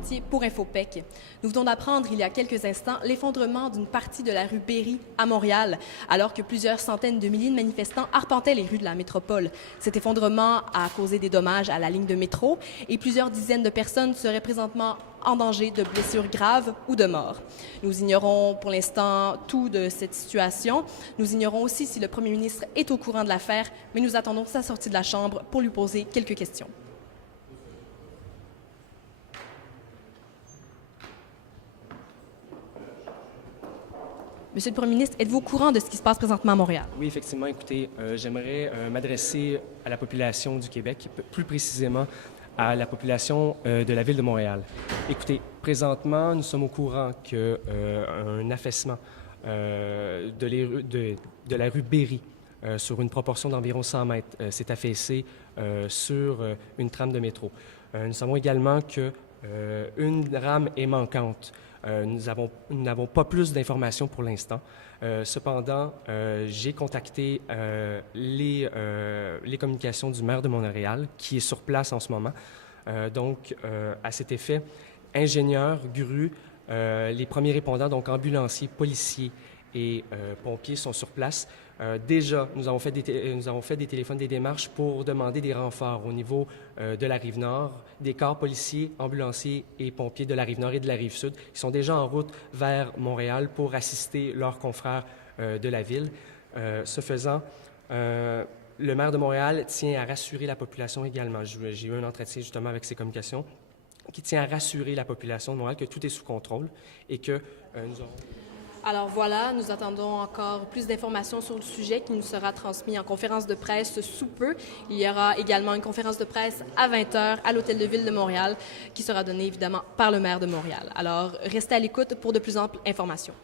chantier pour Infopec. Nous venons d'apprendre il y a quelques instants l'effondrement d'une partie de la rue Berry à Montréal, alors que plusieurs centaines de milliers de manifestants arpentaient les rues de la métropole. Cet effondrement a causé des dommages à la ligne de métro et plusieurs dizaines de personnes seraient présentement en danger de blessures graves ou de mort. Nous ignorons pour l'instant tout de cette situation. Nous ignorons aussi si le premier ministre est au courant de l'affaire, mais nous attendons sa sortie de la Chambre pour lui poser quelques questions. Monsieur le Premier ministre, êtes-vous au courant de ce qui se passe présentement à Montréal? Oui, effectivement. Écoutez, j'aimerais m'adresser à la population du Québec, plus précisément à la population de la ville de Montréal. Écoutez, présentement, nous sommes au courant qu'un affaissement de la rue Berry sur une proportion d'environ 100 mètres s'est affaissé sur une trame de métro. Nous savons également qu'une rame est manquante. Nous n'avons pas plus d'informations pour l'instant. Cependant, j'ai contacté les communications du maire de Montréal, qui est sur place en ce moment. Donc, à cet effet, ingénieurs, grues, les premiers répondants, donc ambulanciers, policiers et pompiers sont sur place. Déjà, nous avons fait des téléphones, des démarches pour demander des renforts au niveau de la Rive-Nord, des corps policiers, ambulanciers et pompiers de la Rive-Nord et de la Rive-Sud qui sont déjà en route vers Montréal pour assister leurs confrères de la ville. Ce faisant, le maire de Montréal tient à rassurer la population également. J'ai eu un entretien justement avec ses communications qui tient à rassurer la population de Montréal que tout est sous contrôle et que nous aurons... Alors voilà, nous attendons encore plus d'informations sur le sujet qui nous sera transmis en conférence de presse sous peu. Il y aura également une conférence de presse à 20h à l'Hôtel de Ville de Montréal qui sera donnée évidemment par le maire de Montréal. Alors restez à l'écoute pour de plus amples informations.